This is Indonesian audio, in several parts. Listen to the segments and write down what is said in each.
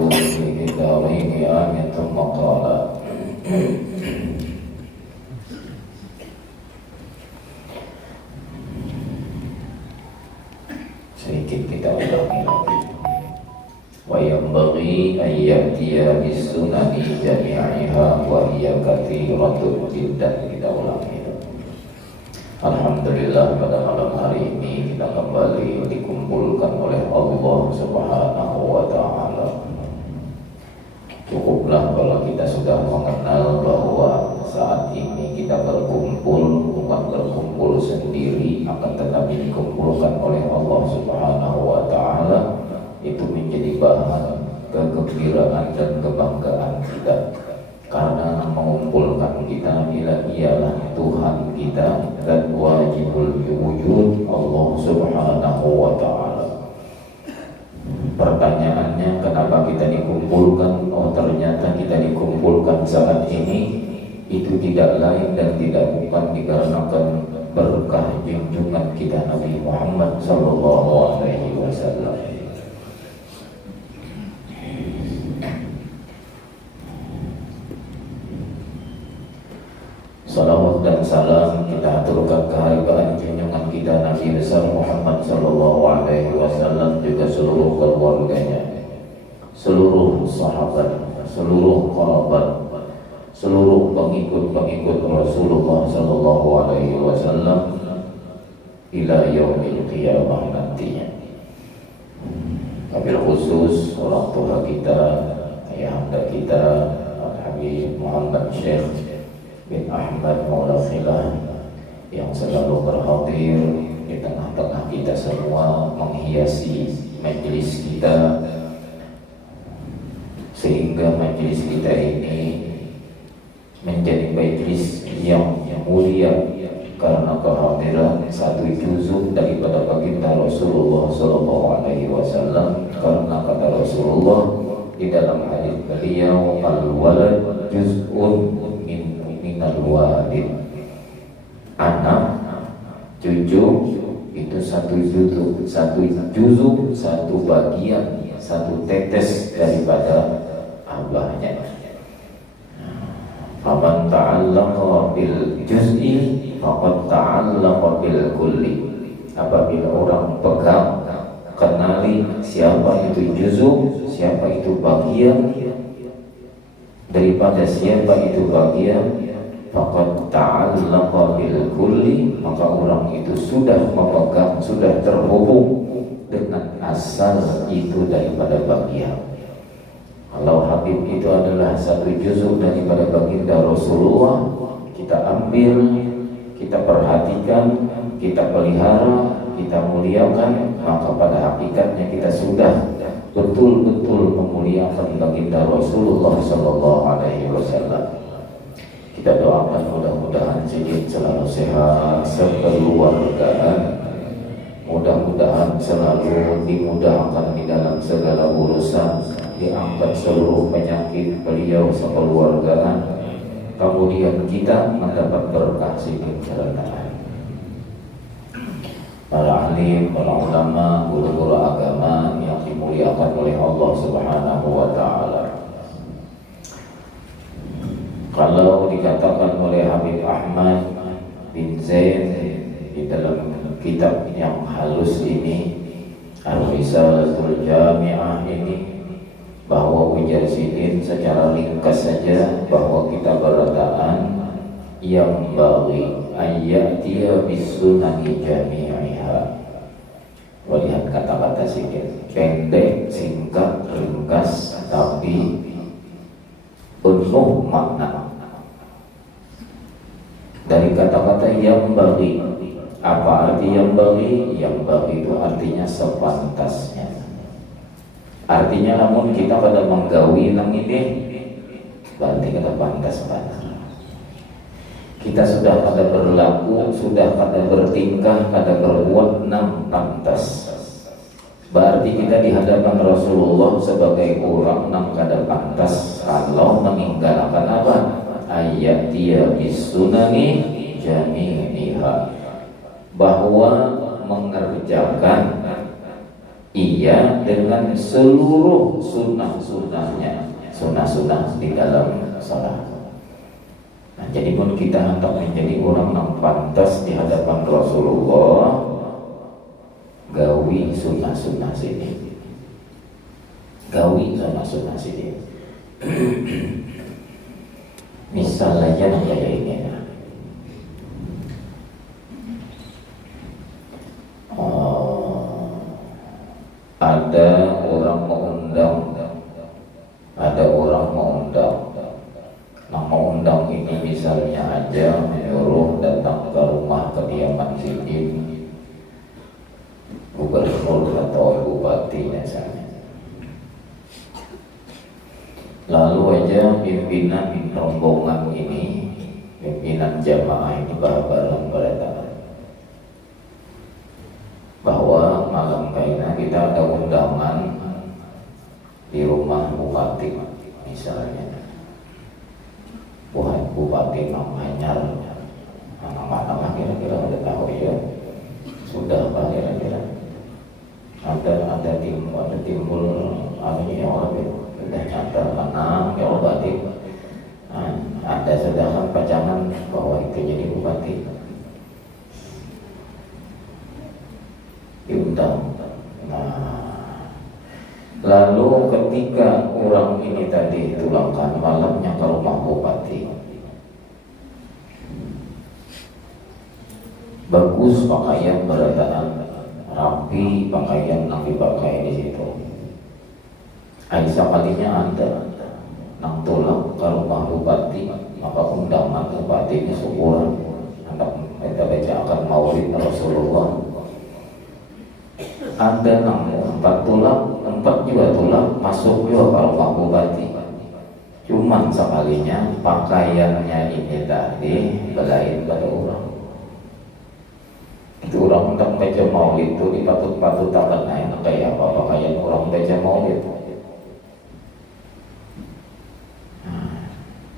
له في الدارين آمين. ثم قال sedikit kita ulangi lagi. Wa yanbaghi an ya'tiya bis-sunani jami'iha wa hiya katsiratun jiddan. Kita ulangi. Alhamdulillah, pada malam hari ini kita kembali dikumpulkan oleh Allah Subhanahu wa ta'ala. Cukuplah kalau kita sudah mengenal bahwa saat ini kita berkumpul bukan berkumpul sendiri, akan tetapi dikumpulkan oleh Allah Subhanahu wa ta'ala. Itu menjadi bahan kegembiraan dan kebanggaan kita, karena mengumpulkan kita ialah Tuhan kita dan wajibul wujud Allah Subhanahu wa ta'ala. Pertanyaannya, kenapa kita dikumpulkan? Oh, ternyata kita dikumpulkan saat ini itu tidak lain dan tidak bukan dikarenakan berkah junjungan kita Nabi Muhammad sallallahu alaihi wasallam. Salawat dan salam kita aturkan kehadiran junjungan kita Nabi besar Muhammad sallallahu alaihi wasallam, juga seluruh keluarganya, seluruh sahabat, seluruh kerabat, seluruh pengikut-pengikut Rasulullah sallallahu alaihi wasallam ila yaumil qiyamah nantinya. Wabil khusus orang tua kita, ayahanda kita Al-Habib Muhammad Syekh bin Ahmad Maula Khilah yang selalu berhadir di tengah-tengah kita semua, menghiasi majelis kita, sehingga majelis kita ini menjadi majelis yang mulia karena kehadiran satu juzuk daripada baginda Rasulullah sallallahu alaihi wasallam. Karena kata Rasulullah di dalam hadis beliau, al-walad juz'un minal walid, anak cucu itu satu juzuk, satu bagian, satu tetes daripada abahnya. Faman ta'allaqa bil juz'i faqad ta'allaqa bil kulli. Apabila orang pegang, kenali siapa itu juzuk, siapa itu bagian daripada siapa itu bagian, faqad ta'allaqa bil kulli, maka orang itu sudah memegang, sudah terhubung dengan asal itu daripada bagian. Kalau Habib itu adalah satu juzuk daripada baginda Rasulullah, kita ambil, kita perhatikan, kita pelihara, kita muliakan, maka pada hakikatnya kita sudah betul-betul memuliakan baginda Rasulullah sallallahu alaihi wasallam. Kita doakan mudah-mudahan Sidin selalu sehat sekeluargaan, mudah-mudahan selalu dimudahkan di dalam segala urusan, diangkat seluruh penyakit beliau sekeluargaan, kemudian kita mendapat berkah Sidin kerendahan. Para ahli, para ulama, guru-guru agama yang dimuliakan oleh Allah Subhanahu wa ta'ala. Kalau dikatakan oleh Habib Ahmad bin Zain di dalam kitab yang halus ini, Ar-Risalatul Jami'ah ini, bahwa ujar Sidin secara ringkas saja bahwa kita berkataan yang bagi ayyatiya bisunani jami'iha. Lihat kata-kata Sidin, pendek, singkat, ringkas, tapi penuh makna. Dari kata-kata yang bagi, apa arti yang bagi? Yang bagi itu artinya sepantasnya. Artinya namun kita pada menggawi nang ini, berarti kata pantas-pantas. Kita sudah pada berlaku, sudah pada bertingkah, pada berbuat nang pantas. Berarti kita di hadapan Rasulullah sebagai orang nang kada pantas kalau meninggalkan apa? Ayyatiya bisunani jami'iha, bahwa mengerjakan Iya dengan seluruh sunnah-sunnahnya, sunnah-sunnah di dalam salat. Nah, jadi pun kita hendak menjadi orang yang pantas di hadapan Rasulullah, gawi sunnah-sunnah sini, gawi sunnah-sunnah sini. Misal aja kayak ini. Ada orang mengundang, nah mengundang ini misalnya aja menyuruh datang ke rumah kediaman Sidin, gubernur atau bupati misalnya. Lalu aja pimpinan rombongan ini, pimpinan jamaah ini bareng berdatang bahwa malam kaina kita ada undangan di rumah bupati misalnya, buat bupati Manganyar, mana kira-kira udah tahu ya, sudah pak kira-kira ada timbul anunya orang udah nyata mana ya bupati, ada sedangkan pacangan bahwa itu jadi bupati diundang. Nah, lalu ketika orang ini tadi tulangkan malamnya ke rumah bupati, bagus pakaian beradaan rapi, pakaian yang dipakai di situ. Aisyah kalinya ada nang tulang ke rumah bupati, maka undangan bupati ini syukuran hendak kita bacakan maulid Rasulullah. Ada nang 4 juga tulang masuk juga ke rumah bupati. Cuman sekalinya pakaiannya ini tadi belain pada orang. Itu orang hendak baca maulid itu dipatut-patut takkan naik kayak apa pakaian orang baca maulid.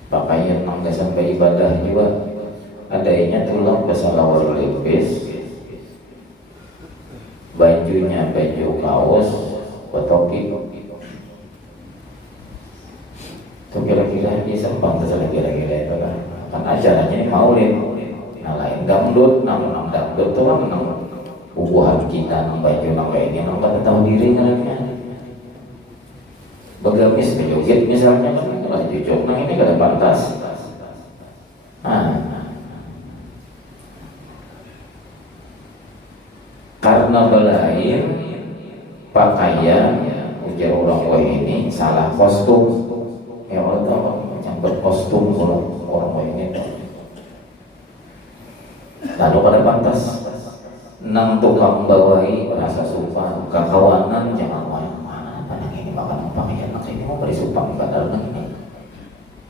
Pakaian nggak sampai ibadah juga adanya tulang besalawar lepis, bajunya baju kaos betoki itu kira-kira bisa pantas kira-kira itu kan acaranya ini maulid. Nah lain dangdut, nang dangdut tuh kan nang ubuhan kita nang baju nang kayak ini nang pada tahu diri ngalanya begamis bejoget misalnya kan kalau jujur nang ini gak ada pantas. Karena belain pakaian ujar orang tua ini salah kostum ya Allah tahu yang berkostum orang tua ini lalu pada pantas nang tukang bawai rasa sumpah kakawanan jangan mana ini makan pakaian ini mau beri sumpah padahal ini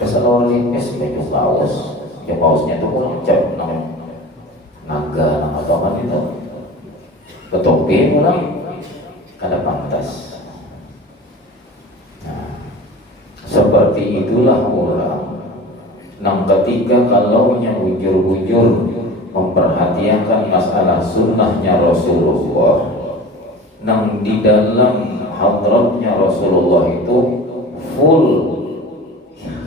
keselor lipis baju kaos ya kaosnya tuh kurang cap naga apa kan itu ketopin orang kada pantas. Nah, seperti itulah orang nang ketika kalaunya bujur-bujur memperhatikan masalah sunnahnya Rasulullah, nang di dalam hadratnya Rasulullah itu full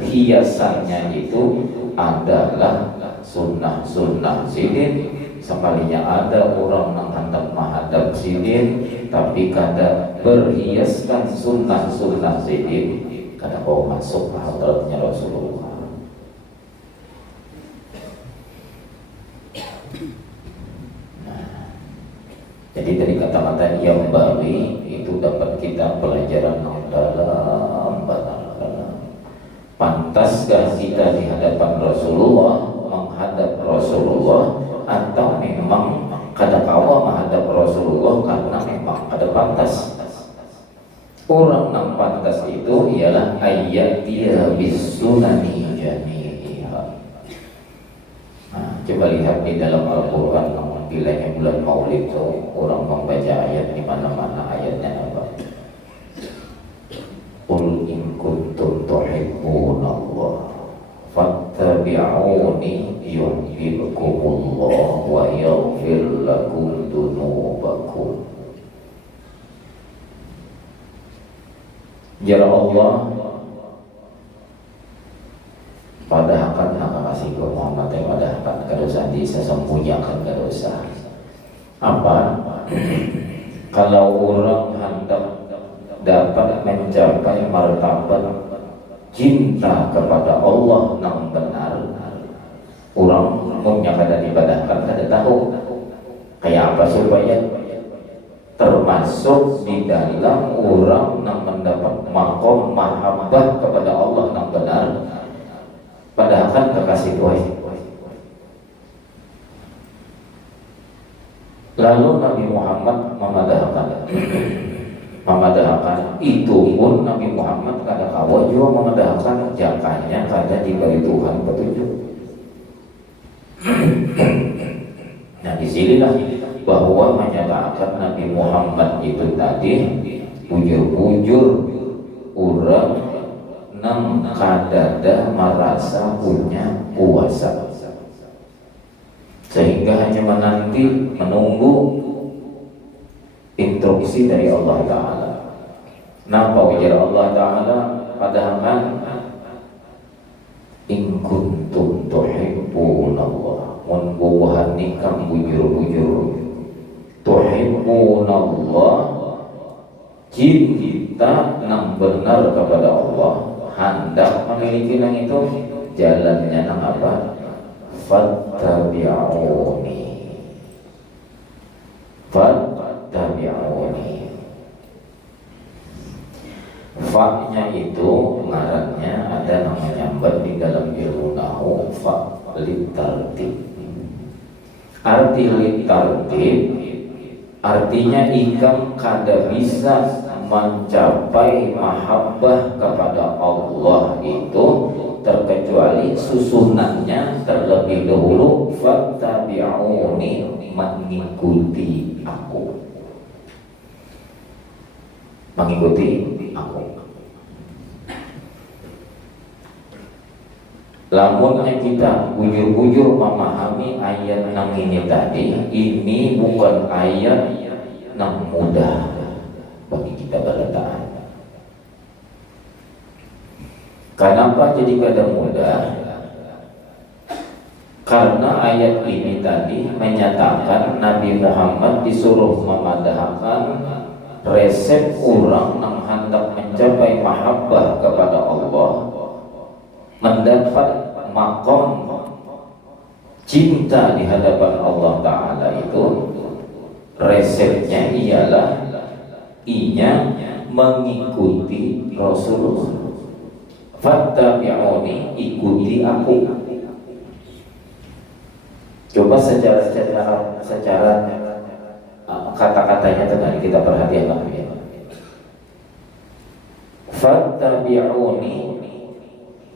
hiasannya itu adalah sunnah-sunnah sidin. Sekalinya ada orang yang hendak menghadap sidin tapi kada berhiaskan sunnah-sunnah sidin, kada mau masuk ke hadratnya Rasulullah. Nah, jadi dari kata-kata yang bagi itu dapat kita pelajaran yang dalam. Pantaskah kita di hadapan Rasulullah, menghadap Rasulullah, atau memang kada kawa menghadap Rasulullah karena memang ada pantas. Orang yang pantas itu ialah ayat dia bisunani jami'iha. Nah, coba lihat di dalam Al-Quran bilangnya bulan Maulid itu orang membaca ayat di mana-mana ayatnya apa? Qul in kuntum tuhibbunallah fattabi'uni yuhibbukumullah wa yaghfir lakum dunubakum. Ya Allah, padahkan kasih gua Muhammad yang padahkan kadosa di sesembunyikan kadosa. Apa? Kalau orang hendak dapat mencapai martabat cinta kepada Allah yang benar, orang punya kada ibadahkan kada tahu kayak apa supaya termasuk di dalam orang yang mendapat makom mahabbah kepada Allah yang benar, padahal kan kekasih Tuhan. Lalu Nabi Muhammad memadahkan itu pun Nabi Muhammad kada kawa juga memadahkan jakanya kada diberi Tuhan petunjuk. Nah disinilah bahwa menyatakan Nabi Muhammad itu tadi bujur-bujur orang nang kadada merasa punya kuasa, sehingga hanya menunggu instruksi dari Allah Ta'ala. Napa wajar Allah Ta'ala padahal kan in kuntum tuhibbunallah, mun bubuhan nikam bujur-bujur tuhibbunallah, cinta nang benar kepada Allah, hendak memiliki nang itu jalannya nang apa? Fattabi'uni, fattabi'uni. Fa-nya itu ngarannya ada namanya di dalam ilmu nahwu fa litartib. Arti litartib artinya ikam kada bisa mencapai mahabbah kepada Allah itu terkecuali susunannya terlebih dahulu fattabi'uni, mengikuti aku, mengikuti aku. Lamunnya kita bujur-bujur memahami ayat nang ini tadi, ini bukan ayat nang mudah bagi kita bertahan. Kenapa jadi kada mudah? Karena ayat ini tadi menyatakan Nabi Muhammad disuruh memadahkan resep orang yang hendak mencapai mahabbah kepada Allah, mendapat makom cinta di hadapan Allah Ta'ala, itu resepnya ialah inya mengikuti Rasulullah. Fattabi'uni, ikuti aku. Coba secara kata-katanya tadi kita perhatikan ya. Fattabi'uni,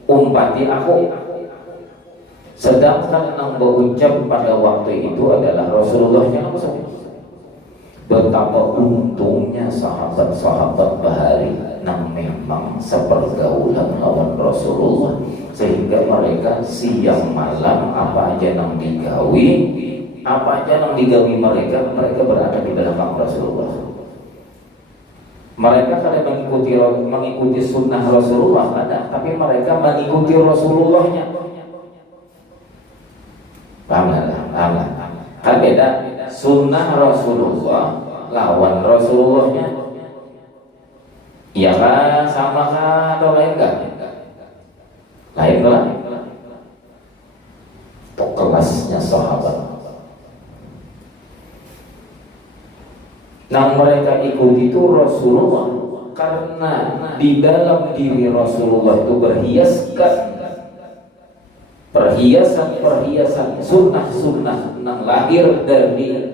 umpati aku. Sedangkan yang berucap pada waktu itu adalah Rasulullahnya langsung. Betapa untungnya sahabat-sahabat bahari yang memang sepergaulan lawan Rasulullah, sehingga mereka siang malam apa aja yang digawi, mereka berada di belakang Rasulullah. Mereka kada mengikuti sunnah Rasulullah ada, tapi mereka mengikuti Rasulullahnya. Paham? Kan beda sunnah Rasulullah lawan Rasulullahnya. Iya kan, sama kan atau lain kan? Lain lah. Itu kelasnya sahabat. Nah mereka ikuti itu Rasulullah karena di dalam diri Rasulullah itu perhiasan sunnah yang lahir dari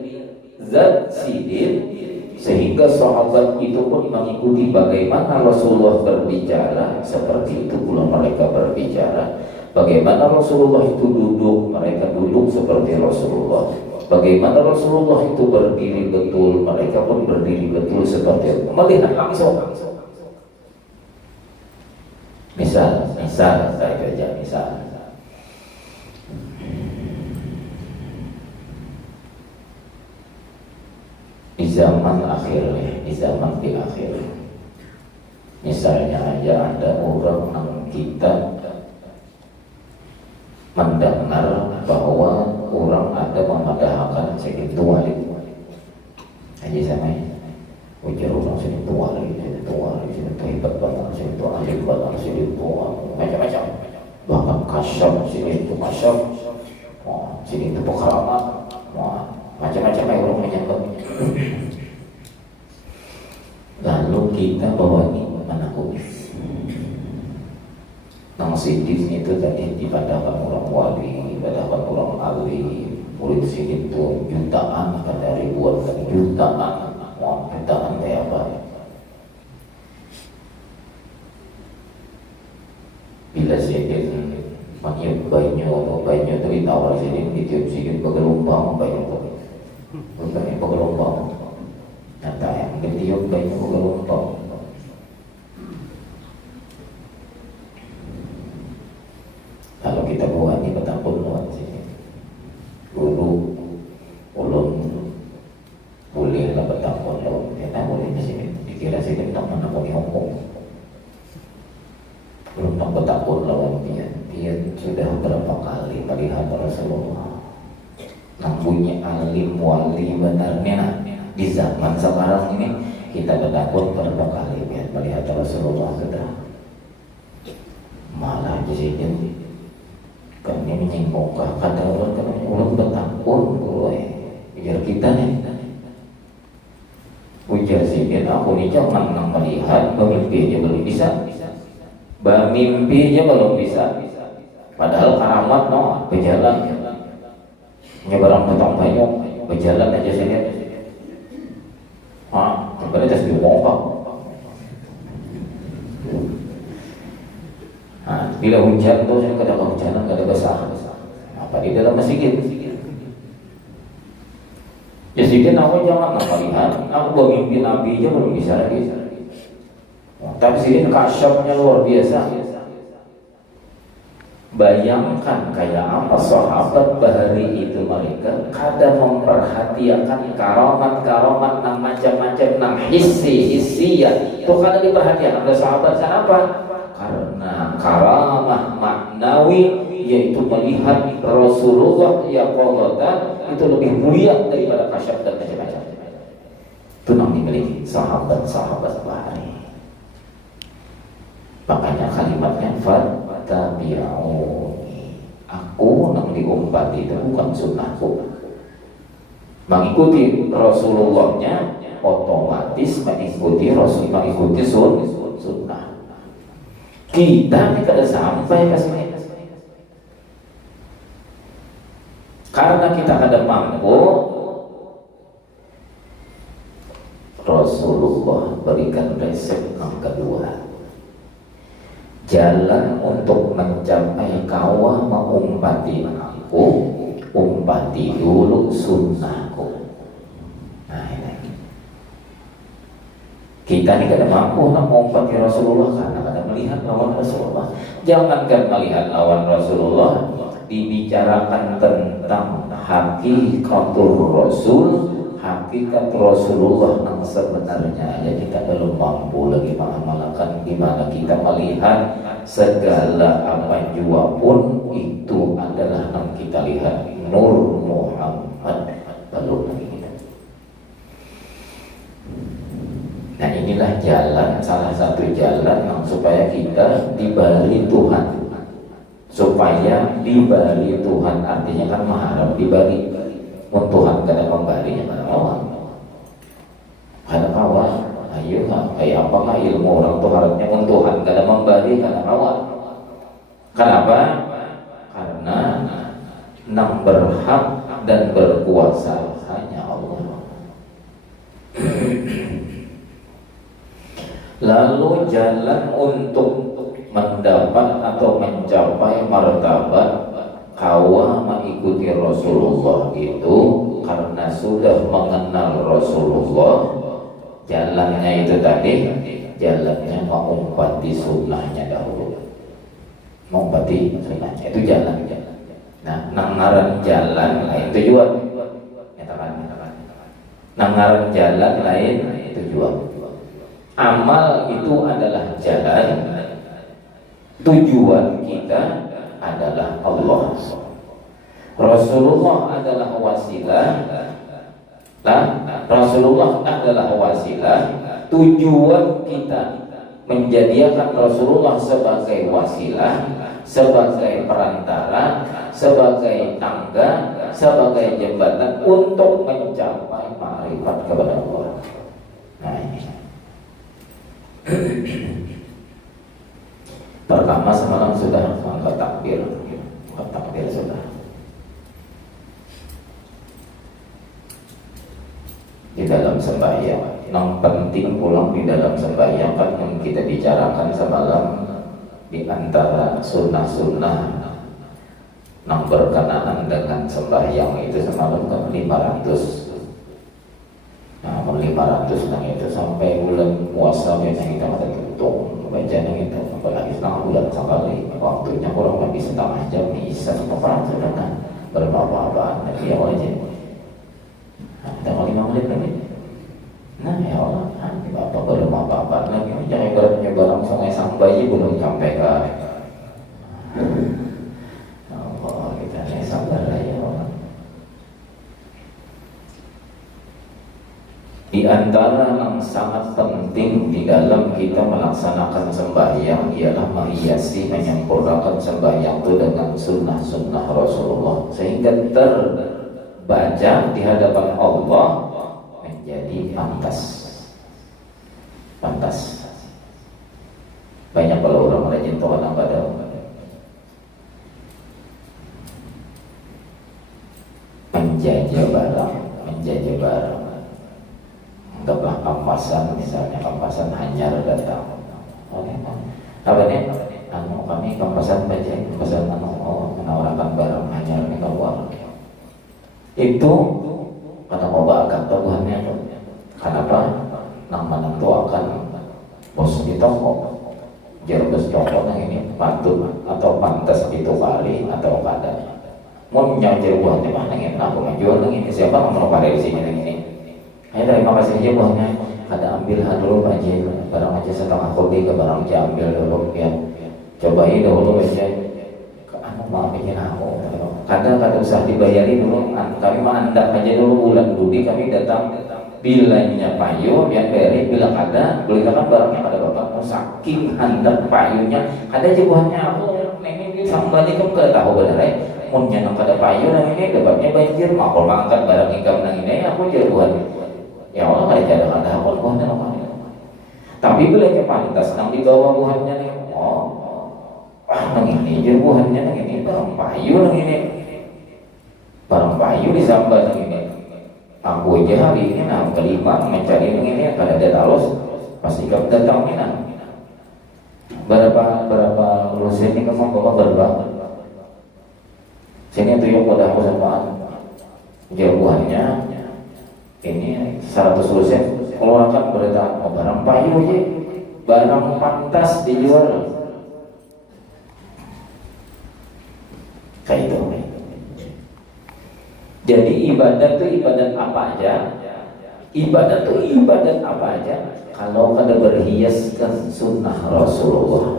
zat sidin, sehingga sahabat itu pun mengikuti bagaimana Rasulullah berbicara, seperti itu pula mereka berbicara. Bagaimana Rasulullah itu duduk, mereka duduk seperti Rasulullah. Bagaimana Rasulullah itu berdiri betul, mereka pun berdiri betul seperti itu. Melihat langsung. Misal saya kerja misal. Di zaman akhir, di zaman di akhir, misalnya saja ada orang yang kita mendengar bahwa orang ada memadahkan Sayyidina Walid aja sama ujar orang Sayyidina Walid, Sayyidina hebat banget, Sayyidina ahli banget, Sayyidina macam-macam, bahkan kasyaf, Sayyidina kasyaf, Sayyidina pekeramat, macam-macam yang orang menyangkut. Lalu kita bawa ini menakut. Nang sidin itu tadi dipadahkan orang wali, dipadahkan orang ahli, murid sidin itu jutaan, ada ribuan dan jutaan kayak apa? Bila sidin meniup banyu itu ditawar sidin, ditiup sidin bergelombang banyu bergelombang. Nyata yang ditiup banyu bergelombang. Kalau kita buat di petapun luar sini, dulu ulun boleh lah petapun luar, kita boleh di sini. Dikira sini tak mana mau dihukum. Belum tak petapun lawan dia sudah berapa kali melihat Rasulullah. Nang bunyi alim wali benarnya di zaman sekarang ini kita petapun berapa kali melihat Rasulullah sudah. Malah di sini. Kami menyinggung kata orang kami ulang bertakun biar kita nih ujar sini aku ni jangan melihat bermimpi aja belum bisa bermimpi aja belum bisa padahal karamat berjalan nyebarang potong banyak berjalan aja sini sebenarnya just diomong. Bila hujan tuh saya kadang kehujanan gak ada besar apa di dalam masjid ya sedikit aku jangan melihat aku bermimpi Nabi aja belum bisa lagi tapi sini kasyafnya luar biasa. Bayangkan kayak apa sahabat bahari itu mereka kadang memperhatikan karamat-karamat nang macam-macam nang hissiyah tuh kadang diperhatikan oleh sahabat. Kenapa? Karena karamah maknawi yaitu melihat Rasulullah ya qolatan itu lebih mulia daripada kasyaf dan macam-macam. Itu yang dimiliki sahabat-sahabat bahari. Makanya kalimatnya fattabi'uni. Aku yang diumpati itu bukan sunnahku. Mengikuti Rasulullahnya otomatis mengikuti sunnah. Kita ini kada sampai ke sini karena kita kada mampu. Rasulullah berikan resep yang kedua, jalan untuk mencapai kawah mengumpati aku, umpati dulu sunnahku. Kita ini kada mampu nak mengumpati Rasulullah karena kada melihat lawan Rasulullah. Jangankan melihat lawan Rasulullah, dibicarakan tentang hakikatul Rasul, hakikat Rasulullah yang sebenarnya aja kita belum mampu lagi mengamalkan. Gimana kita melihat segala apa jua pun itu adalah yang kita lihat Nur Muhammad belum lagi. Nah inilah jalan, salah satu jalan yang supaya kita diberi Tuhan. Supaya diberi Tuhan artinya kan mengharap diberi. Tuhan kadang memberinya pada orang. Ada kawan, ayo kayak apakah ilmu orang tuh harapnya Tuhan kadang memberi kadang kawan. Kenapa? Karena nang berhak dan berkuasa hanya Allah. Lalu jalan untuk mendapat atau mencapai martabat kawah mengikuti Rasulullah itu karena sudah mengenal Rasulullah. Jalannya itu tadi, jalannya mengumpati sunnahnya dahulu. Mengumpati sunnahnya itu jalan. Nah, nangaran jalan lain tujuan. Nangaran jalan lain tujuan. Amal itu adalah jalan, tujuan kita adalah Allah. Rasulullah adalah wasilah. Rasulullah adalah wasilah. Tujuan kita menjadikan Rasulullah sebagai wasilah, sebagai perantara, sebagai tangga, sebagai jembatan untuk mencapai ma'rifat kepada Allah. Nah ini. Pertama semalam sudah angkat takbir sudah. Di dalam sembahyang, yang penting pulang di dalam sembahyang kan yang kita bicarakan semalam di antara sunnah-sunnah yang berkenaan dengan sembahyang itu semalam kan 500. Nah, 500 nang itu sampai bulan puasa yang kita ada hitung baca yang itu apalagi setengah bulan sekali waktunya kurang lebih setengah jam bisa apa sudah kan berapa-apa nanti awal aja. Nah, kita mau 5 menit lagi. Nah ya Allah, nanti bapak belum apa-apa lagi. Jangan beratnya barang sungai sang bayi belum sampai ke Allah, kita ini sabar ya Allah. Di antara yang sangat penting di dalam kita melaksanakan sembahyang ialah menghiasi, menyempurnakan sembahyang itu dengan sunnah-sunnah Rasulullah sehingga terbaca di hadapan Allah menjadi pantas. Banyak kalau orang rajin Tuhan pada menjajah barang. Anggaplah kampasan, misalnya kampasan hanyar datang. Apa nih? Kami kampasan baca, kampasan menawarkan barang hanyar ini keluar. Itu kata mau bakat Tuhannya. Kenapa? Nang menentu akan bos di toko. Jerbes toko nang ini patut atau pantas ditukari atau kada. Mau nyajar buahnya mana yang aku menjual nang ini siapa yang mau pada di sini nang ini? Ayo terima kasih aja buahnya. Ada ambil dulu aja barang aja setengah kopi ke barang aja ambil dulu ya. Cobain dulu aja. Anu mau bikin aku. Kadang usah dibayari dulu. Kami mandak aja dulu bulan budi kami datang bilanya payu yang beri bila kada belikan barangnya pada bapakmu saking hendak payunya ada aja buahnya aku ini sambali ke tahu benar mun nyanang kada payu nang ini dapatnya banjir makul mangkat barang ikam nang ini aku jadi buah ya Allah kada aku buahnya tapi belanja pantas nang di bawah buahnya nih nang ini jadi buahnya nang ini barang payu nang ini barang payu disambar nang ini aku aja hari ini nang kelima mencari nang ini kada ada talos pasti kau datang ini nang berapa lusin ini kamu bawa berapa sini tuh yang pada aku samaan jawabannya ini 100 lusin keluarkan berita barang payu aja barang pantas dijual kayak itu. Jadi ibadat itu ibadat apa aja? Ibadat itu ibadat apa aja? Kalau kada berhiaskan sunnah Rasulullah,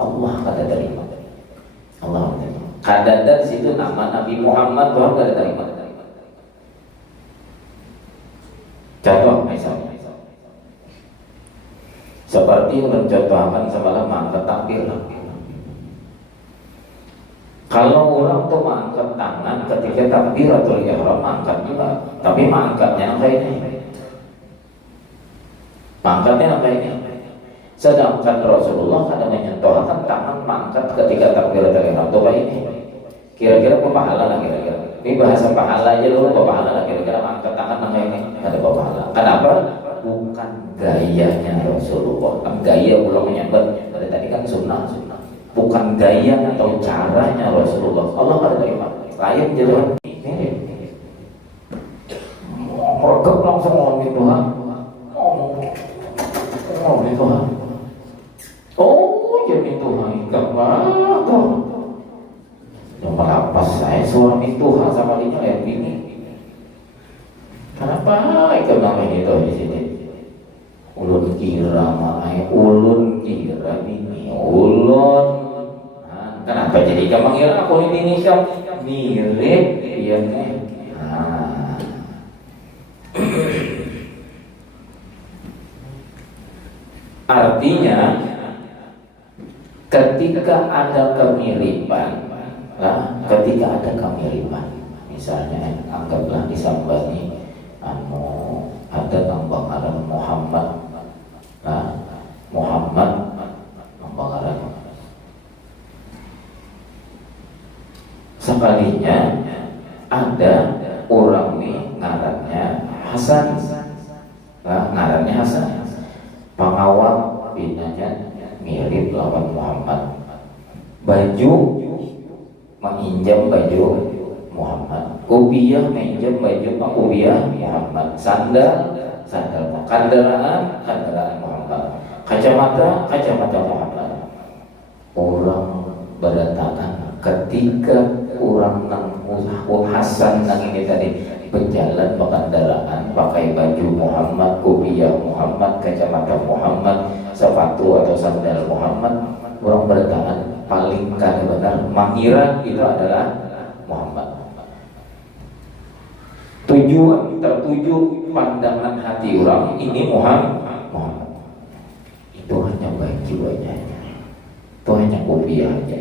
Allah kada terima. Allah terima. Kada dari situ nama Nabi Muhammad Tuhan kada terima. Contoh misalnya, seperti yang mencontohkan semalam angkat takbir. Kalau orang tuh mengangkat tangan ketika takbiratul ihram angkat juga, tapi mengangkatnya kayak ini. Mangkatnya kayak ini. Sedangkan Rasulullah kada menyentuhkan tangan mangkat ketika takbiratul ihram tuh kayak ini. Kira-kira pahala lah kira-kira. Ini bahasa pahala aja dulu pahala lah kira-kira mangkat tangan kayak ini ada pahala. Kenapa? Bukan gayanya Rasulullah. Kan gaya ulang menyambat. Pada tadi kan sunnah. Bukan gaya atau caranya Rasulullah. Allah kada terima. Lain jalan ini. Mereka langsung ngomong Tuhan. Ngomong Tuhan. Oh, jadi Tuhan enggak apa. Yang melapas saya suami Tuhan sama dia kayak begini. Kenapa ikan namanya itu di sini? ulun kira mae ulun kira ini ulun. Nah, kenapa jadi kamu ngira aku ini mirip iya nih. Nah. Artinya ketika ada kemiripan, ketika ada kemiripan, misalnya anggaplah disambani ada gambaran Muhammad, Muhammad gambaran sekalinya ada orang nih ngarannya Hasan, ngarannya Hasan, pengawal binanya mirip lawan Muhammad, baju menginjam baju Muhammad, kopiah menginjam baju kopiah Muhammad, sandal kendaraan Muhammad, kacamata Muhammad. Orang berantakan ketika orang nang Hasan nang ini tadi berjalan berkendaraan pakai baju Muhammad, kopiah Muhammad, kacamata Muhammad, sepatu atau sandal Muhammad, orang bertahan paling kan benar mengira itu adalah Muhammad. Tertuju pandangan hati orang ini Muhammad. Itu hanya baju aja, itu hanya kopiah aja.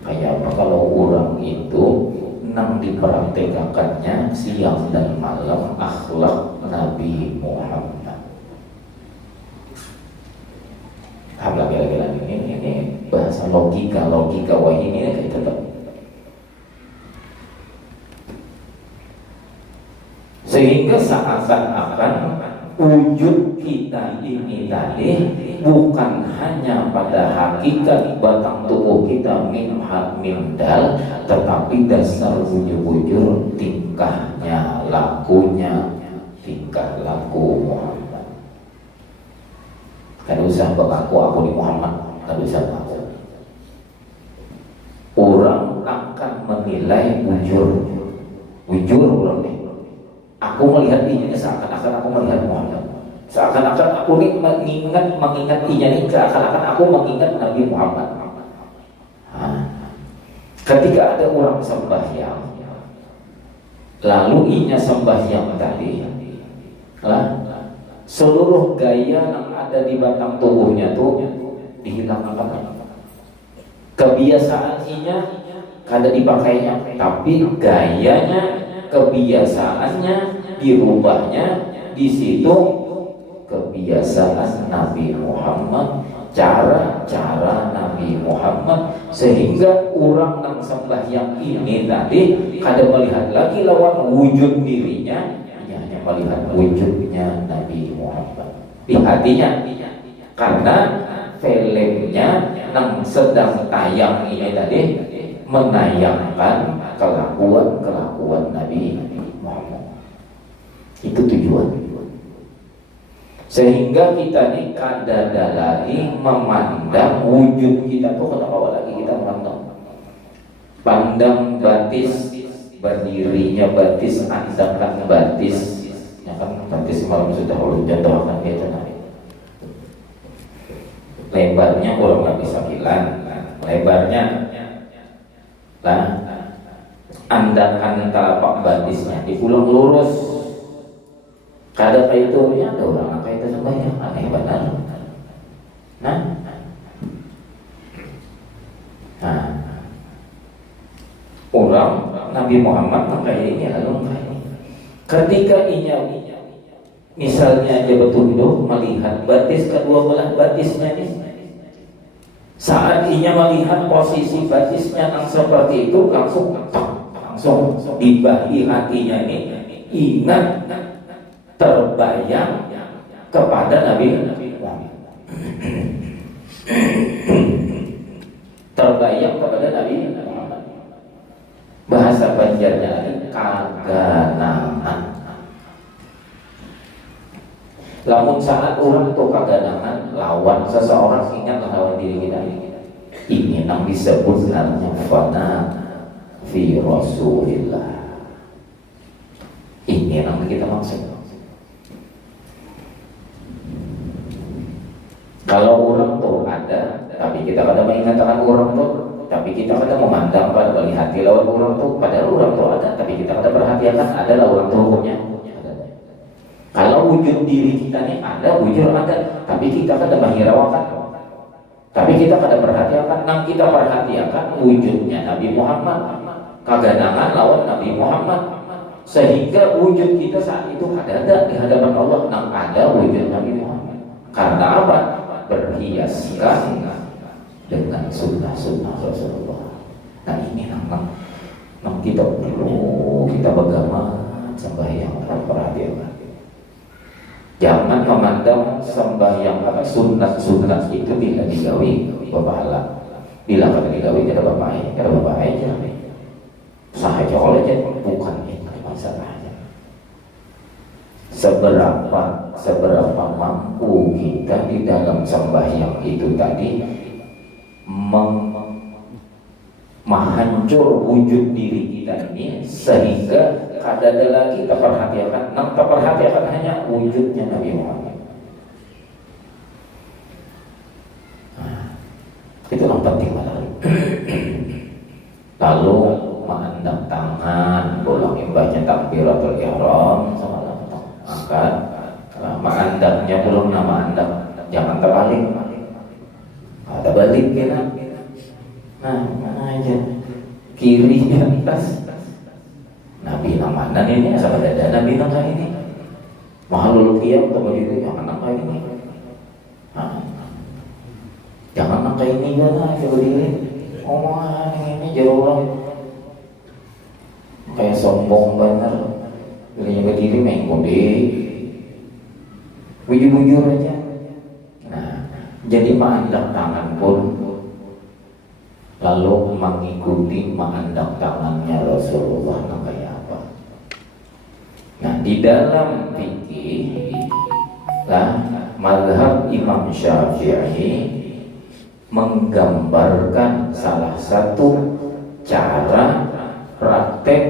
Kayak apa kalau orang itu nang dipraktekannya siang dan malam akhlak Nabi Muhammad. Lagi-lagi ini bahasa logika wah ini kayak tetap. Sehingga seakan-akan wujud kita ini tadi bukan hanya pada hakikat batang tubuh kita min dal, tetapi dasar wujud tingkahnya, lakunya, tingkah laku Muhammad. Kan usah aku di Muhammad, kan usah aku. Orang akan menilai wujud orang nih. Aku melihat ini seakan-akan aku melihat Muhammad. Seakan-akan aku nih mengingat inya nih, seakan-akan aku mengingat Nabi Muhammad. Ketika ada orang sembahyang, lalu inya sembahyang tadi, seluruh gaya yang ada di batang tubuhnya tuh dihilangkan. Kebiasaan inya kada dipakainya, tapi gayanya, kebiasaannya dirubahnya. Di situ kebiasaan Nabi Muhammad, cara Nabi Muhammad, sehingga orang yang sembahyang ini tadi kada melihat lagi lawan wujud dirinya, hanya melihat wujudnya Nabi Muhammad di hatinya, karena filmnya yang sedang tayang ini tadi menayangkan kelakuan Nabi Muhammad. Itu tujuan. Sehingga kita ini kada lagi memandang wujud kita tuh, kenapa lagi kita pandang batis berdirinya batis, andakan batis, ya kan batis malam sudah ulun contohkan dia tadi. Lebarnya kurang lebih 9, lebarnya andakan telapak batisnya dipulang lurus. Kada kayak itu ya ada orang kayak itu sembahyang aneh benar. Orang Nabi Muhammad kayak ini lalu ketika inya misalnya dia betul-betul melihat batis kedua belah batisnya ini, saat inya melihat posisi batisnya yang seperti itu langsung dibahi hatinya ini ingat, terbayang kepada Nabi Muhammad. Terbayang kepada Nabi Muhammad. Bahasa Banjarnya lagi kaganangan. Lamun saat orang itu kaganangan lawan seseorang, ingat lawan diri kita. Ini yang disebut namanya fana fi Rasulillah. Ini yang kita maksud. Kalau orang tuh ada, tapi kita kadang mengingatkan orang tuh, tapi kita kadang memandang pada melihat lawan orang tuh, padahal orang tuh ada, tapi kita kadang perhatikan adalah orang tuh hukumnya. Kalau wujud diri kita nih ada, wujud ada, tapi kita kadang menghiraukan, tapi kita kadang perhatikan, nang kita perhatikan wujudnya Nabi Muhammad, keganangan lawan Nabi Muhammad, sehingga wujud kita saat itu ada di hadapan Allah, nang ada wujud Nabi Muhammad. Karena apa? Berhiaskan dengan sunnah-sunnah Rasulullah. Nah ini nang kita perlu kita bagaimana sembahyang perhatian. Jangan memandang sembahyang apa sunat-sunat itu tidak digawi berpahala. Bila kata digawi tidak bapak aja. Sahaja oleh aja bukan itu masalahnya. Seberapa mampu kita di dalam sembahyang itu tadi menghancur wujud diri kita ini sehingga ada lagi kita perhatikan hanya wujudnya Nabi Muhammad. Itu yang penting banget. Lalu mengandang tangan, bolong imbahnya takbiratul ihram, angkat, mengandangnya belum nama andang, jangan terbalik. Ada balik kita. Nah, mana aja kiri di atas. Nabi namanan ini asal ada Nabi nangka ini. Mahalul qiyam atau begitu jangan nangka ini. Jangan nangka ini juga coba diri. Omongan ini jauh orang kayak sombong bener. Dirinya berdiri main kode. Bujur-bujur aja. Nah, jadi mengandang tangan pun lalu mengikuti mengandang tangannya Rasulullah kayak apa. Nah di dalam fikih mazhab Imam Syafi'i menggambarkan salah satu cara praktek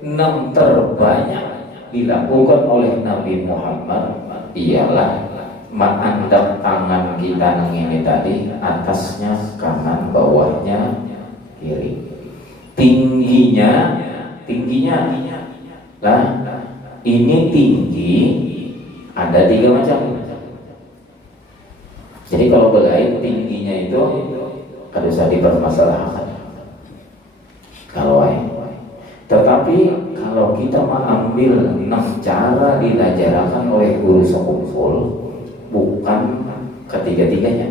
6 terbanyak dilakukan oleh Nabi Muhammad ialah mengandang tangan kita yang ini tadi, atasnya kanan, bawahnya kiri. Tingginya lah, ini tinggi ada 3 macam. Jadi kalau belain tingginya itu kada usah dipermasalahkan. Tetapi kalau kita mengambil 6 cara diajarkan oleh guru sekumpul, bukan ketiga-tiganya.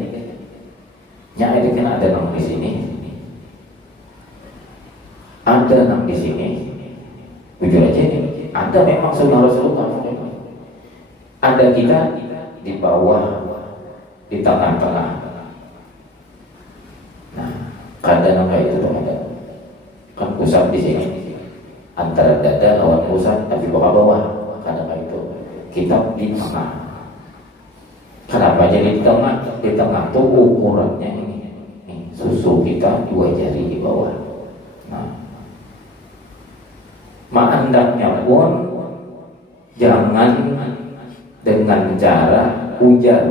Nya itu kan ada 6 di sini. Ada 6 di sini. Jujur aja ini, ada memang sunnah Rasulullah. Ada kita di bawah, di tengah-tengah. Nah, kadang kayak itu tuh ada. Kan pusat di sini. Antara dada lawan pusat tapi bawah-bawah. Kadang kayak itu. Kita di tengah. Kenapa jadi di tengah? Di tengah tuh ukurannya ini. Susu kita 2 jari di bawah. Nah, mengandangnya pun jangan dengan cara ujar.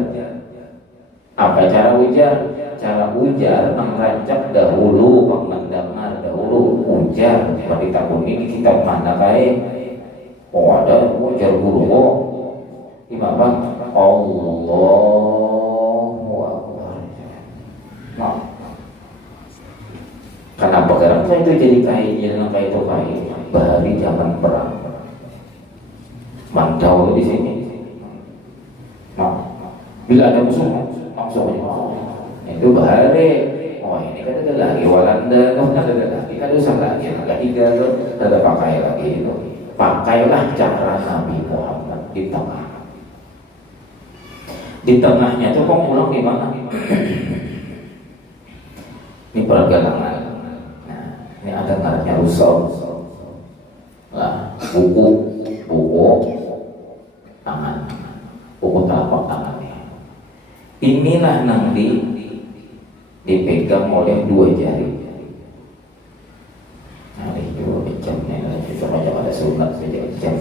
Apa cara ujar? Cara ujar merancak dahulu, mendengar dahulu, ujar. Seperti tahun ini kita mana kayak ada ujar guru Imam Allahu Akbar. Nah, kenapa sekarang saya itu jadi kain itu kain bahari zaman perang mantau di sini. Nah, bila ada musuh langsung itu bahari. Oh ini kan ada lagi Walanda, ada lagi kan usah lagi agak 3 tuh ada pakai lagi itu. Pakailah cara Nabi Muhammad di tengah. Di tengahnya itu kok pulang di mana? Ini pergelangan. Nah, ini ada ngarannya rusau. Lah, buku tangan, buku telapak tangannya. Inilah nang dipegang oleh 2 jari. Nah, ini 2 jam nih. Kita banyak ada sunat saja jam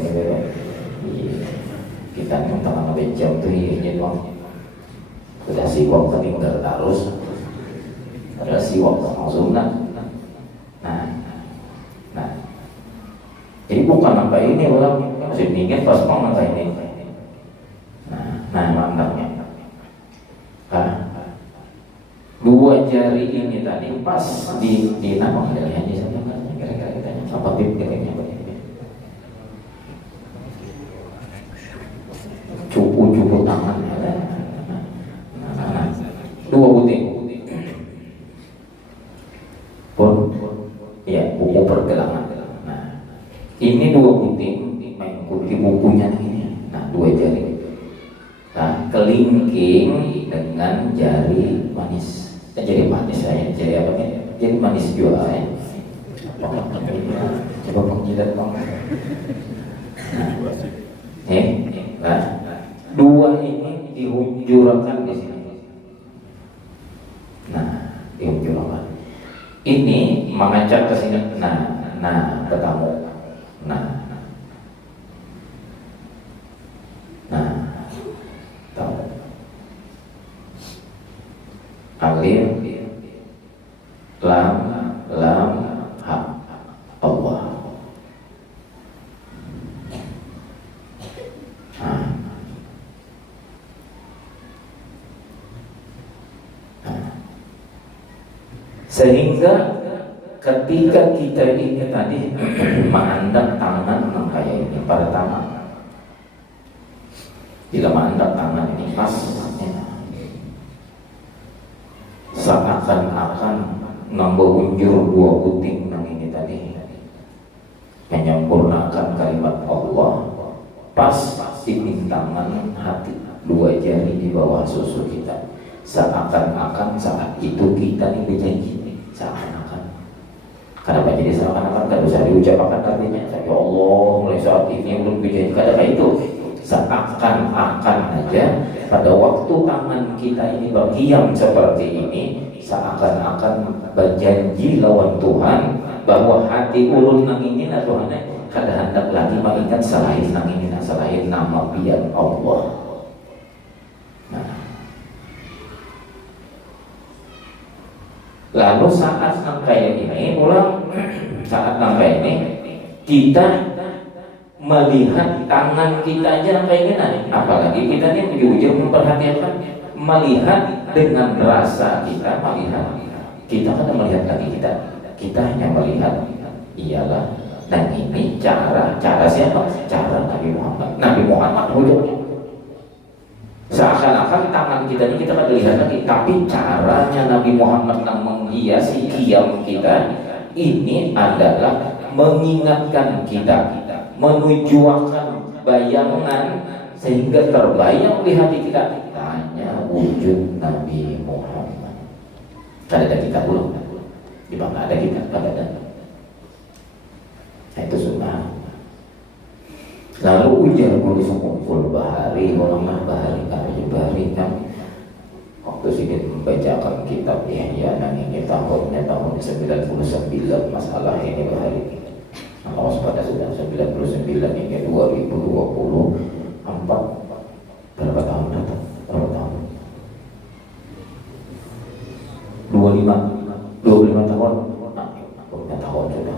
kita tangan 2 jam tuh ini doang. Sudah siwak tapi enggak harus adalah siwak langsung nah. Jadi bukan apa ini orang masih dingin pas mau apa ini. Mantapnya. Dua jari ini tadi pas di nama dari haji saya kira-kira kitanya apa kira-kira cupu tangan ya. Dua butir pun ya buku pergelangan. Ini dua butir mengikuti bukunya ini. Dua jari. Kelingking dengan jari manis. Jari manis saya, jari apa nih? Jari manis juga ya. Coba penjilat bang. Dua ini dihunjurkan di sini. Dihunjurkan. Ini mengacak ke sini. Bertamu. Tahu. Alif, lam, ha, Allah. Sehingga ketika kita ini tadi mengandap tangan kayak ini pada tangan, bila mengandap tangan ini pas, seakan-akan memberunjur dua puting yang ini tadi menyempurnakan kalimat Allah pas di pintangan hati, dua jari di bawah susu kita. Seakan-akan saat itu kita ini berjanji, seakan-akan. Kenapa jadi seakan-akan? Tidak usah diucapkan artinya. Ya Allah, mulai saat ini belum berjanji. Kadang itu seakan-akan aja pada waktu tangan kita ini berdiam seperti ini, seakan-akan berjanji lawan Tuhan bahwa hati ulun nang ini Tuhan kada hendak lagi mengingat selain nang ini, selain nama pian Allah. Lalu saat nang kayak ini, saat nang kayak ini kita melihat tangan kita aja kayak gini, apalagi kita ini ujung-ujung memperhatikan melihat dengan rasa kita, melihat kita kan melihat lagi kita hanya melihat ialah, dan ini cara siapa? Cara Nabi Muhammad ujungnya. Seakan-akan tangan kita ini kita kan lihat lagi, tapi caranya Nabi Muhammad yang menghiasi qiyam kita ini adalah mengingatkan kita, menujukan bayangan sehingga terbayang di hati kita tanya wujud Nabi Muhammad. Kada ada kita belum, di mana ada kita kada ada. Itu sunnah. Lalu ujar guru sekumpul bahari, ulama bahari kan waktu sedikit membacakan kitab Ihya ini tahun 99 masalah ini bahari. Kalau pada sudah 99 hingga 2024 berapa tahun datang? Berapa tahun? 25 tahun. 25 tahun sudah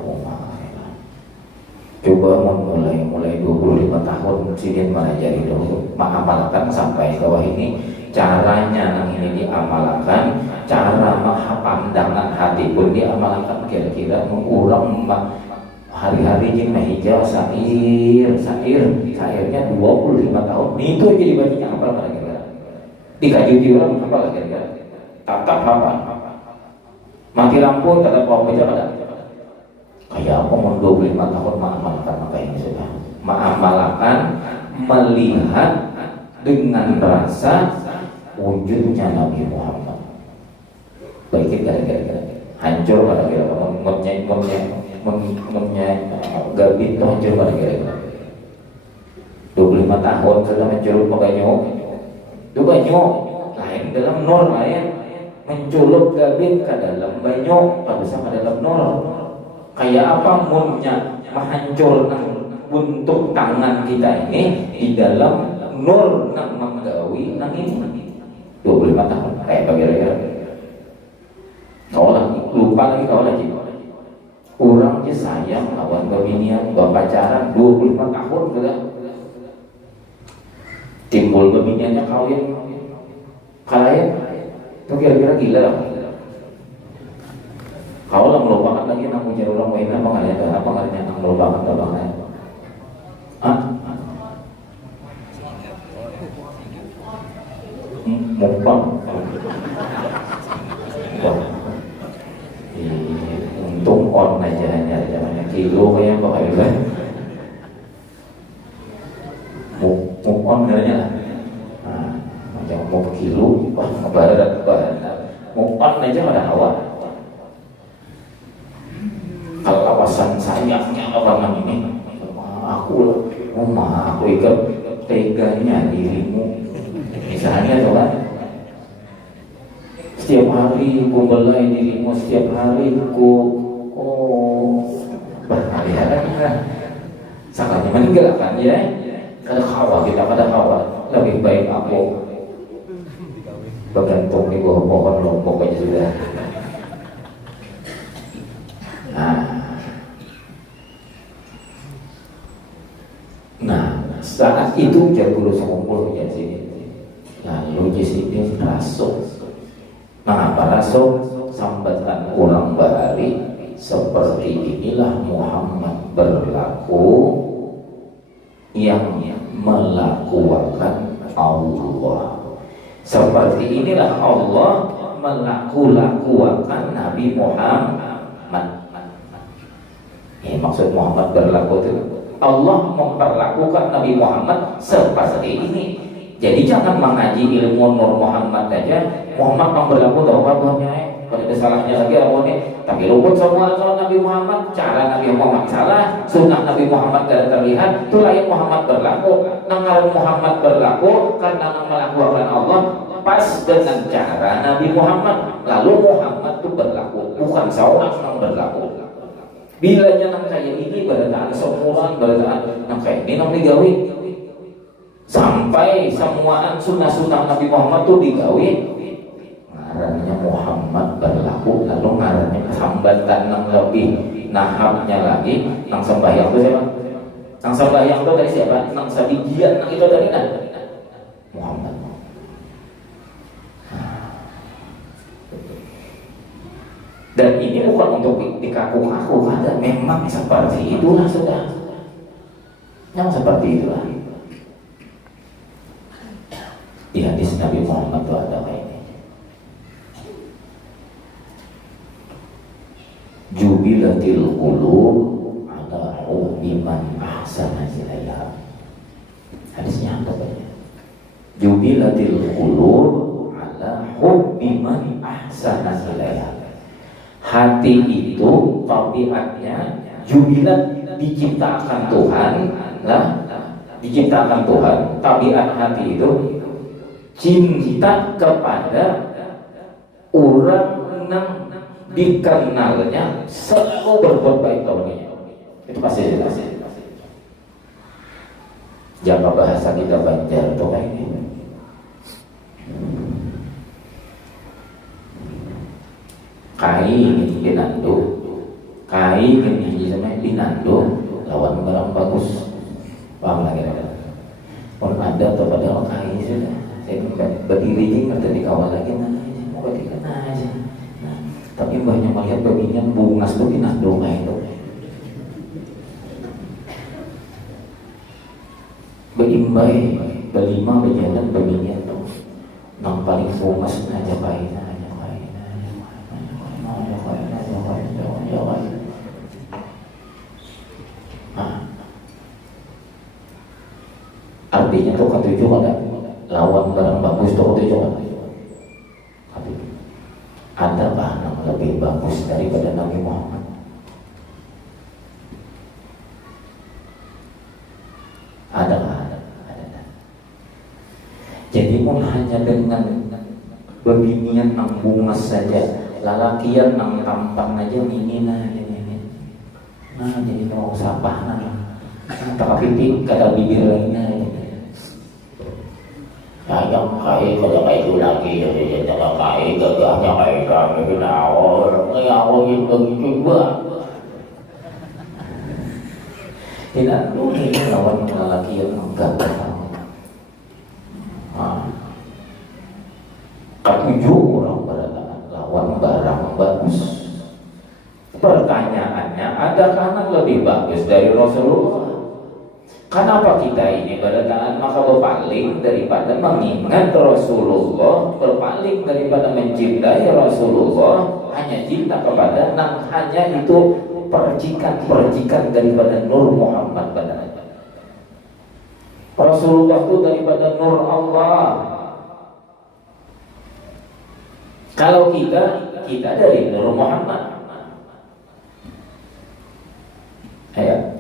coba mulai 25 tahun sidin mengajari dulu mengamalkan sampai bawah ini caranya yang ini diamalkan, cara maha pandangan hati pun diamalkan, kira-kira mengurang hari-hari jin hijau sairnya 25 tahun itu aja dibaginya apa kira-kira dikaji di orang apa kira-kira tatap apa mati lampu tatap bawa meja ada kayak apa mau 25 tahun mengamalkan maka ini sudah mengamalkan melihat dengan rasa wujudnya Nabi Muhammad. Baikin gara-gara hancur gara-gara gabit itu hancur gara-gara 25 tahun sudah menculuk makanya itu banyu lain dalam nur lain menculuk gabit ke dalam banyu pada sama dalam nur. Kayak apa munnya menghancur untuk tangan kita ini di dalam nur nang menggawi nang ini 25 tahun kayak kira-kira kaulah lupa lagi kaulah jadi orang aja sayang lawan bebinian pacaran 25 tahun gitu timbul bebiniannya kawin kalian itu kira-kira gila lah kaulah melupakan lagi namun jadi orang lain apa nggak melupakan abangnya mukbang untung on aja nyari zamannya kilo kayak apa kayak gitu move on katanya lah macam mau kilo wah ngebarat move on aja ada awal kalau kawasan sayangnya orang ini aku aku ikat teganya dirimu misalnya tuh kan setiap hari ku belai dirimu setiap hari ku berhari-hari kan sakanya meninggal kan ya kada khawa kita kada khawa lebih baik aku bergantung di bawah pohon lombok aja sudah nah saat itu jadul sekumpul ya sini lalu di sini rasuk mengapa rasuk sambatan orang bahari seperti inilah Muhammad berlaku yang melakukan Allah seperti inilah Allah melakukan Nabi Muhammad maksud Muhammad berlaku itu Allah memperlakukan Nabi Muhammad seperti ini. Jadi jangan mengaji ilmu Nur Muhammad aja. Muhammad memperlaku tahu kabarnya. Kalau ada salahnya lagi awalnya. Tapi luput semua soal Nabi Muhammad. Cara Nabi Muhammad salah. Sunnah Nabi Muhammad tidak terlihat. Itulah yang Muhammad berlaku. Nangaran Muhammad berlaku karena melakukan Allah pas dengan cara Nabi Muhammad. Lalu Muhammad itu berlaku. Bukan seorang yang berlaku. Bilanya nang kayak ini berataan seumuran berataan nang kayak ini nang digawi sampai semuaan sunnah-sunnah Nabi Muhammad tuh digawi ngarannya Muhammad berlaku lalu ngarannya kesambatan nang lebih nahapnya lagi nang sembahyang itu siapa? Nang sembahyang itu dari siapa? Nang sabijian nang itu dari mana? Muhammad. Dan ini bukan untuk dikaku-kaku, ada memang seperti itulah sudah. Yang seperti itulah. Di hadis Nabi Muhammad itu ada kayak ini. Jubilatil qulub ala hubbi man ahsana ilaiha. Hadisnya apa banyak? Jubilatil qulub ala hubbi man ahsana ilaiha. Hati itu tabiatnya jubilat diciptakan Tuhan lah, diciptakan Tuhan. Tabiat hati itu cinta kepada orang yang dikenalnya selalu berbuat baik lawannya. Itu pasti. Jaga bahasa kita Banjar tuh kayak ini. Kai ini binando, kai ini sama binando, lawan barang bagus, paham lagi ada. Orang ada atau padahal kai sudah, saya berdiri ini nggak tadi kawal lagi mana aja, mau berikan aja. Nah, tapi banyak melihat baginya bungas tuh binando kayak itu. Berimbai, berlima berjalan baginya tuh, nang paling bungas aja baiknya. Artinya tuh ketujuh ada lawan barang bagus tuh ketujuh ada yang lebih bagus daripada Nabi Muhammad? Ada. Jadi mau hanya dengan beginian nang bungas saja, lalakian nang tampang aja ini. Nah jadi mau sapah nah. Tak pipi kata bibir lainnya. Sayang kayak kalau kayak itu lagi jadi jangan kayak gagahnya kayak kami kenal ngawin begitu juga. Tidak mungkin lawan lelaki yang gagah. Ketujuh orang berdatangan lawan barang bagus. Pertanyaannya, adakah anak lebih bagus dari Rasulullah? Kenapa kita ini berdatangan maka berpaling daripada mengingat Rasulullah, berpaling daripada mencintai Rasulullah, hanya cinta kepada hanya itu percikan-percikan daripada Nur Muhammad pada Rasulullah itu daripada Nur Allah. Kalau kita dari Nur Muhammad.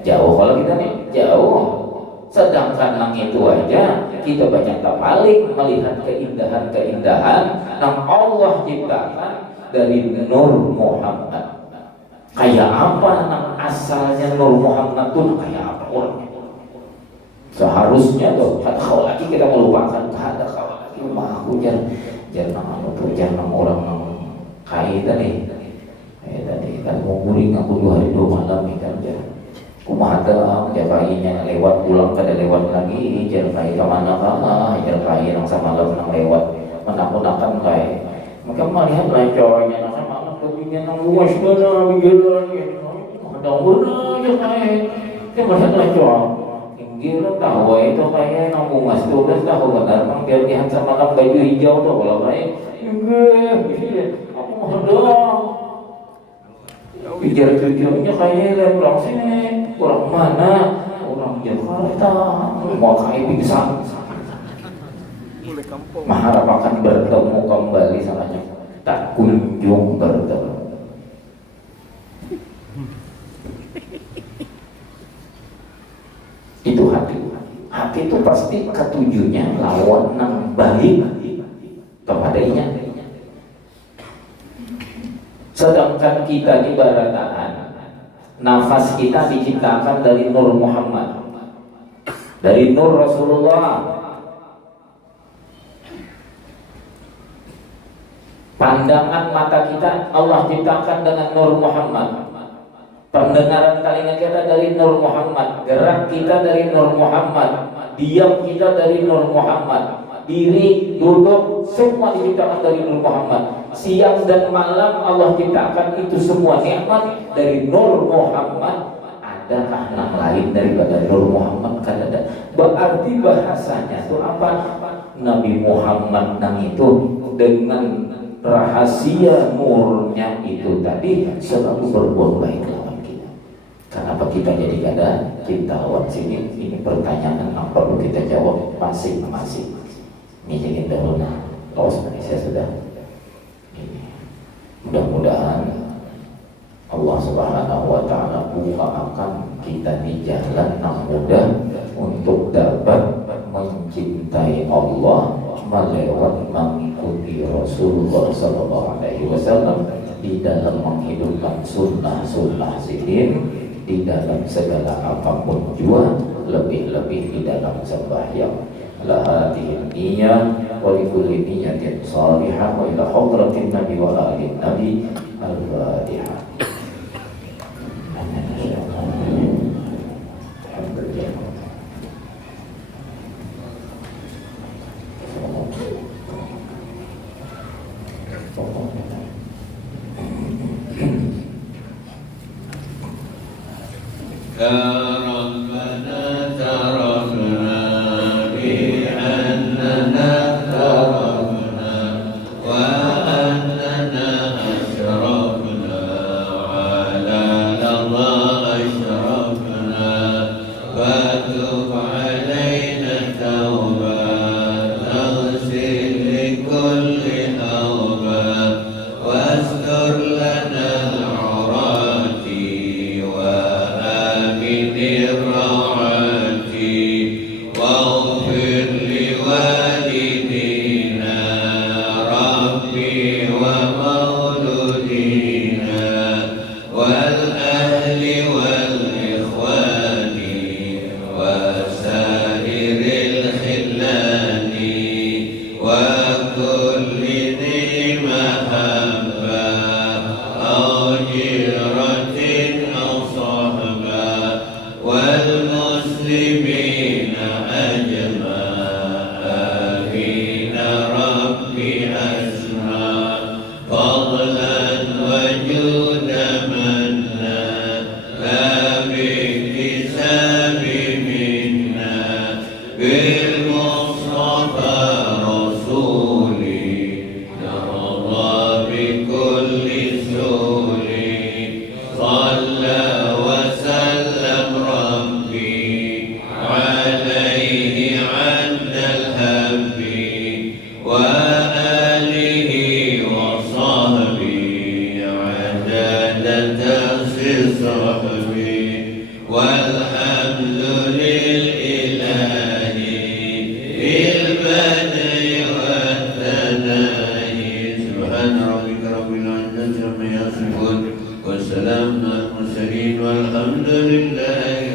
Jauh kalau kita nih jauh. Sedangkan nang itu aja kita banyak paling melihat keindahan-keindahan yang Allah ciptakan dari Nur Muhammad. Kayak apa nang asalnya Nur Muhammad tuh kayak apa orangnya? Seharusnya tuh kalau lagi kita melupakan ada kalau lagi aku jangan orang nang kaya tadi kan mau guring aku 2 hari 2 malam kan ya. Kumada jakainya lewat pulang kada lewat lagi jakai kemana jakai yang sama malam lewat menak-menakan kayak maka melihat lecornya nang sama kebinya nang luas benar jalan ada benar jakai dia melihat lecor tinggi tahu itu kayak nang bungas tuh udah tahu benar mang dia lihat sama malam baju hijau tuh kalau kayak aku mau dong bicara cucunya kayaknya orang sini orang mana orang Jakarta mau kayak pingsan mengharap akan bertemu kembali samanya tak kunjung bertemu. Itu hati itu pasti ketujuhnya lawan nang baik kepada inya. Sedangkan kita di barataan nafas kita diciptakan dari Nur Muhammad, dari Nur Rasulullah. Pandangan mata kita Allah ciptakan dengan Nur Muhammad. Pendengaran telinga kita dari Nur Muhammad, gerak kita dari Nur Muhammad, diam kita dari Nur Muhammad, diri, duduk, semua diciptakan dari Nur Muhammad. Siang dan malam Allah ciptakan itu semua nikmat dari Nur Muhammad. Adakah yang lain daripada Nur Muhammad? Kan ada. Berarti bahasanya itu apa? Nabi Muhammad nang itu dengan rahasia nurnya itu tadi selalu berbuat baik lawan kita. Kenapa kita jadi kada cinta lawan sini? Ini pertanyaan yang perlu kita jawab masing-masing. Ini jadi dahulu Indonesia sudah. Mudah-mudahan Allah Subhanahu wa Ta'ala bukakan kita di jalan yang mudah untuk dapat mencintai Allah melewat mengikuti Rasulullah Sallallahu Alaihi Wasallam di dalam menghidupkan sunnah-sunnah sidin, di dalam segala apapun jua, lebih-lebih di dalam sembahyang. Lahatihin niyah wa likulli niyatin salihah wa ila hadratin nabi wa alin nabi al-fatihah. واستر لنا العورات وآمن ربك رب العزة عما يصفون والسلام على المرسلين والحمد لله